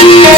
see yeah. yeah.